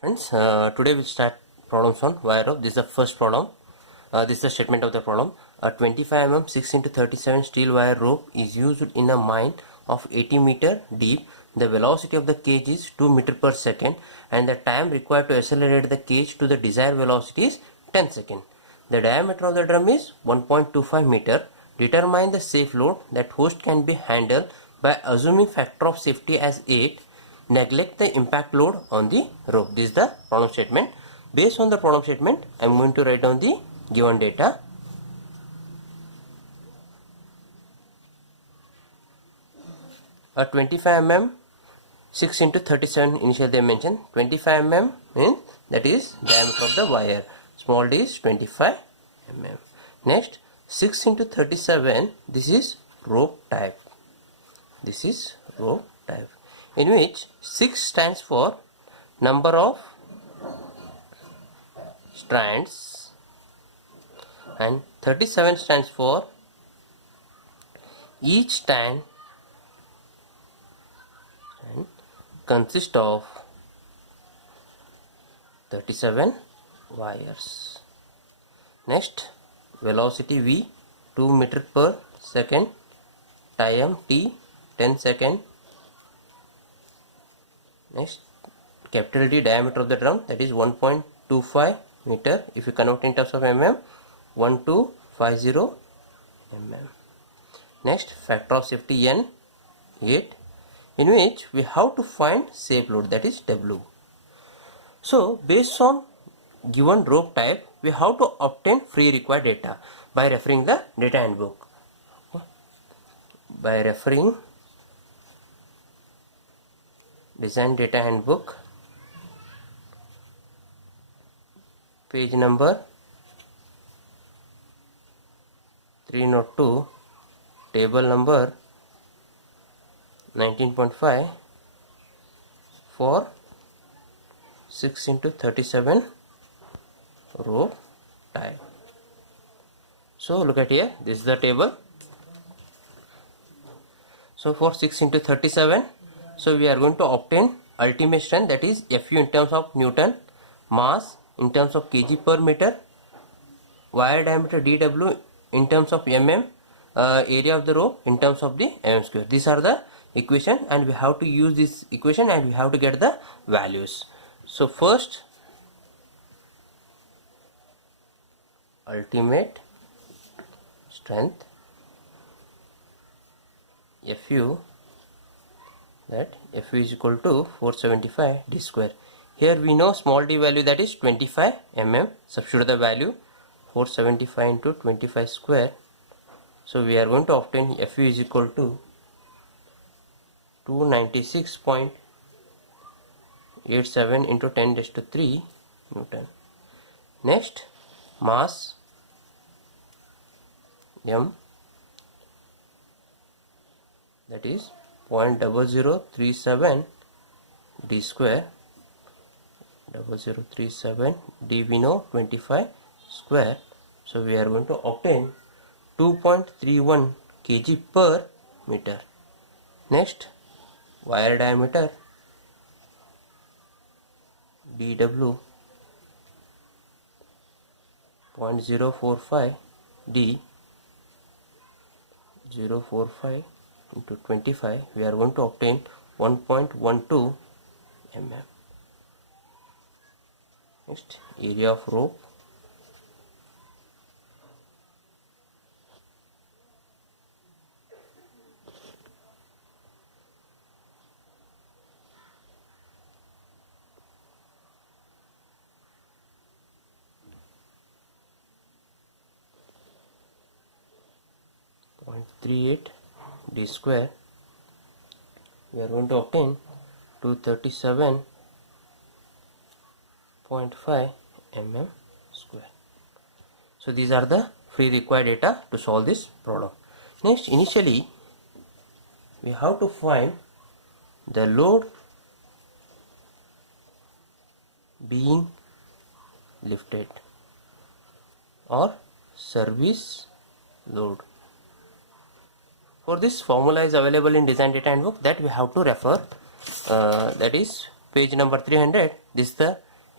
Friends, today we start problems on wire rope. This is the first problem. This is the statement of the problem. A 25 mm 6 into 37 steel wire rope is used in a mine of 80 meter deep. The velocity of the cage is 2 meter per second and the time required to accelerate the cage to the desired velocity is 10 seconds. The diameter of the drum is 1.25 meter. Determine the safe load that hoist can be handled by assuming factor of safety as 8. Neglect the impact load on the rope. This is the problem statement. Based on the problem statement, I am going to write down the given data. A 25 mm 6 into 37 initially they mentioned 25 mm means that is diameter of the wire. Small d is 25 mm. Next 6 into 37, this is rope type. This is rope type, in which 6 stands for number of strands and 37 stands for each strand consists of 37 wires. Next, velocity v 2 meter per second, time t 10 second. Next, capital D diameter of the drum, that is 1.25 meter. If you convert in terms of mm, 1250 mm. Next, factor of safety n 8, in which we have to find safe load, that is W. So based on given rope type, we have to obtain free required data by referring the data handbook. By referring design data handbook, page number 302, table number 19.5 for 6 into 37 rope type. So look at here, this is the table. So for 6 into 37, so we are going to obtain ultimate strength, that is Fu in terms of Newton, mass in terms of kg per meter, wire diameter dW in terms of mm, area of the rope in terms of the mm square. These are the equation and we have to use this equation and we have to get the values. So first, ultimate strength Fu, that Fu is equal to 475 d square. Here we know small d value, that is 25 mm. Substitute the value 475 into 25 square. So we are going to obtain Fu is equal to 296.87 into 10 raised to 3 Newton. Next, mass m, that is 0.0037 d square. 0037 d we know 25 square. So we are going to obtain 2.31 kg per meter. Next, wire diameter dW 0.045 d, 0.045 into 25, we are going to obtain 1.12 mm. Next, area of rope, .38 d square. We are going to obtain 237.5 mm square. So these are the free required data to solve this problem. Next, initially we have to find the load being lifted or service load. For this, formula is available in design data handbook that we have to refer, that is page number 300. This is the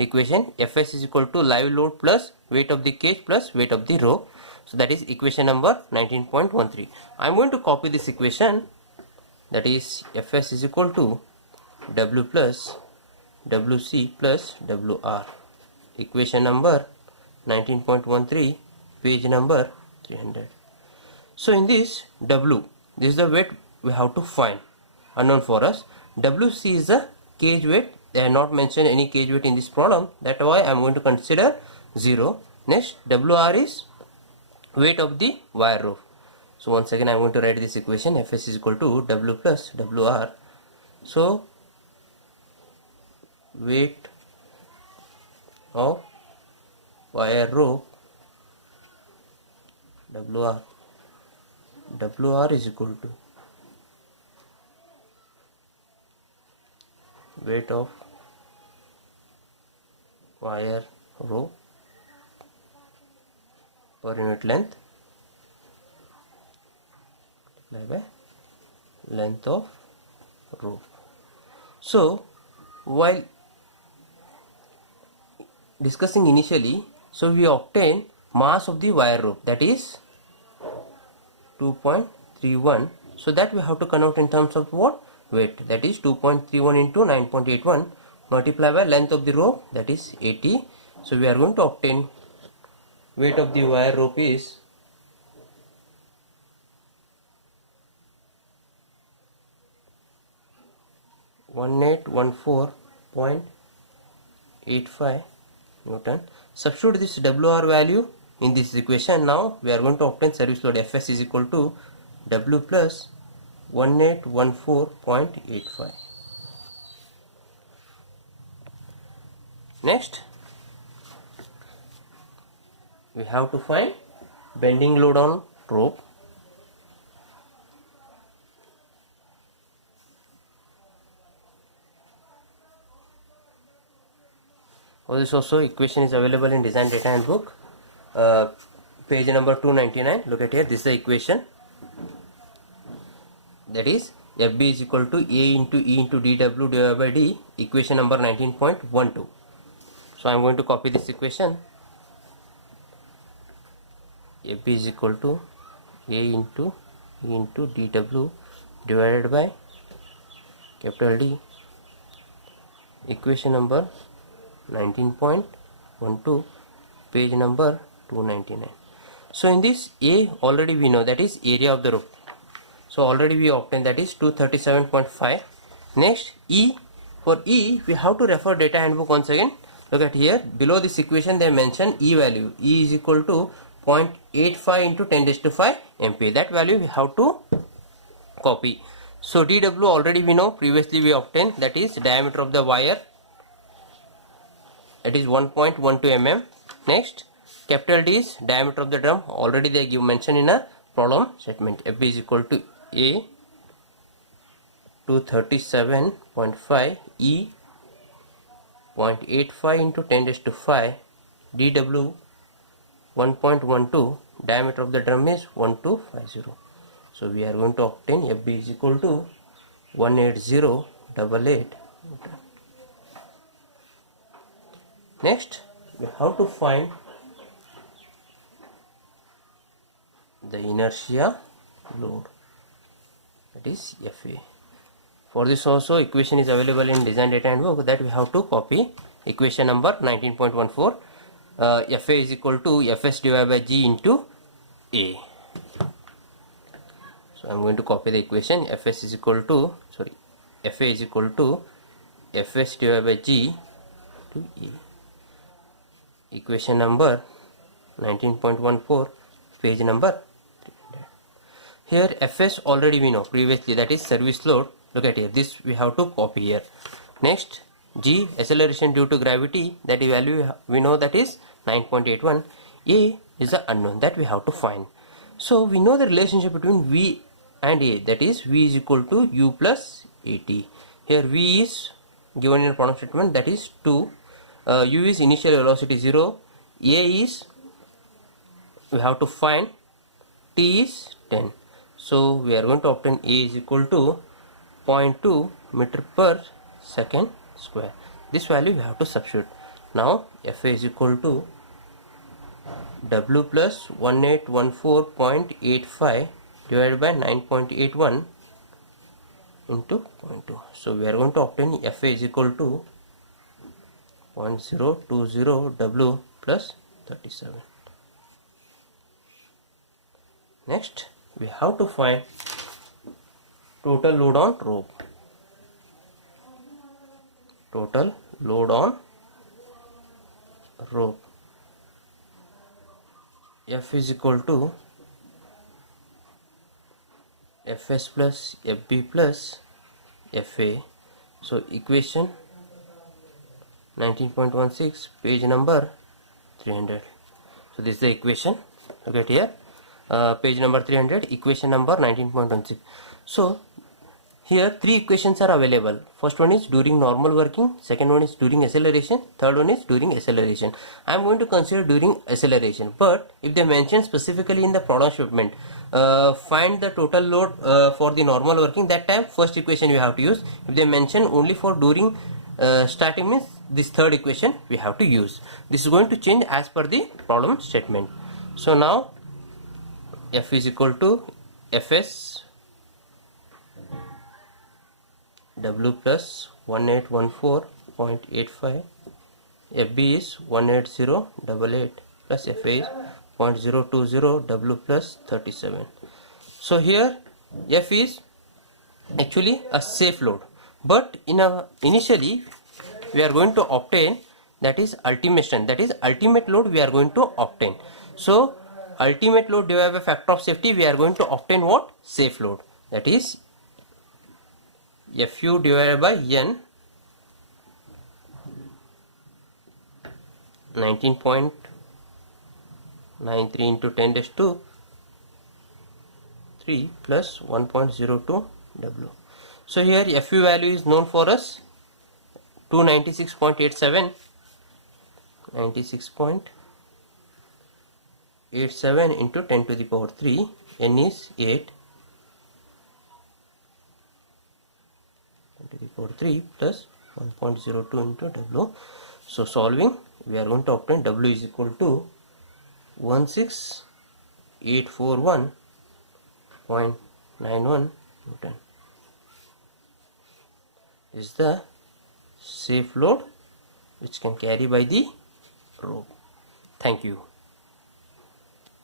equation, Fs is equal to live load plus weight of the cage plus weight of the rope. So that is equation number 19.13. I am going to copy this equation, that is Fs is equal to W plus Wc plus Wr. Equation number 19.13, page number 300. So in this W, this is the weight we have to find, unknown for us. Wc is the cage weight. They have not mentioned any cage weight in this problem. That's why I am going to consider 0. Next, Wr is weight of the wire rope. So once again I am going to write this equation, Fs is equal to W plus Wr. So weight of wire rope Wr is equal to weight of wire rope per unit length multiplied by length of rope. So while discussing initially, so we obtain mass of the wire rope, that is 2.31. so that we have to convert in terms of what? Weight, that is 2.31 into 9.81 multiplied by length of the rope, that is 80. So we are going to obtain weight of the wire rope is 1814.85 Newton. Substitute this Wr value in this equation. Now we are going to obtain service load. Fs is equal to W plus 1814.85. Next, we have to find bending load on rope. This also equation is available in design data handbook, page number 299. Look at here, this is the equation, that is Fb is equal to A into E into dW divided by d, equation number 19.12. So I am going to copy this equation. Fb is equal to A into E into dW divided by capital D, equation number 19.12, page number 299. So in this A already we know, that is area of the rope. So already we obtained, that is 237.5. Next, E, for E we have to refer data handbook once again. Look at here, below this equation they mention E value. E is equal to 0.85 into 10 raised to 5 MPa. That value we have to copy. So dW already we know, previously we obtained, that is diameter of the wire, it is 1.12 mm. Next, capital D is diameter of the drum, already they give mention in a problem statement. Fb is equal to A 237.5 E 0.85 into 10 raised to 5 dW 1.12, diameter of the drum is 1250. So we are going to obtain Fb is equal to 18088. Next, we have to find the inertia load, that is Fa. For this also equation is available in design data handbook, that we have to copy equation number 19.14. Fa is equal to Fs divided by G into A. So I am going to copy the equation. Fs is equal to, Fa is equal to Fs divided by G to A. Equation number 19.14, page number 300. Here Fs already we know previously, that is service load. Look at here, this we have to copy here. Next, G, acceleration due to gravity, that value we know, that is 9.81. A is the unknown, that we have to find. So we know the relationship between V and A, that is V is equal to U plus AT. Here V is given in a problem statement, that is 2. U is initial velocity 0, A is we have to find, T is 10. So we are going to obtain A is equal to 0.2 meter per second square. This value we have to substitute. Now FA is equal to W plus 1814.85 divided by 9.81 into 0.2. So we are going to obtain FA is equal to 0.020 W plus 37. Next we have to find total load on rope. Total load on rope. F is equal to Fs plus Fb plus Fa. So equation 19.16, page number 300. So this is the equation. Look at here, page number 300, equation number 19.16. So here three equations are available. First one is during normal working, second one is during acceleration, third one is during acceleration. I am going to consider during acceleration, but if they mention specifically in the problem statement, find the total load for the normal working, that time first equation we have to use. If they mention only for during starting, means this third equation we have to use. This is going to change as per the problem statement. So now F is equal to Fs W plus 1814.85, Fb is 18088 plus Fa is 0.020 W plus 37. So here F is actually a safe load, but initially we are going to obtain, that is ultimate strength, that is ultimate load we are going to obtain. So ultimate load divided by factor of safety, we are going to obtain what? Safe load, that is Fu divided by N, 19.93 into 10 raised to 3 plus 1.02 W. So here Fu value is known for us, 296.87, 96.87 into 10 to the power 3, N is 8, 10 to the power 3 plus 1.02 into W. So solving, we are going to obtain W is equal to 16841.91 Newton. Is the safe load which can carry by the rope. Thank you.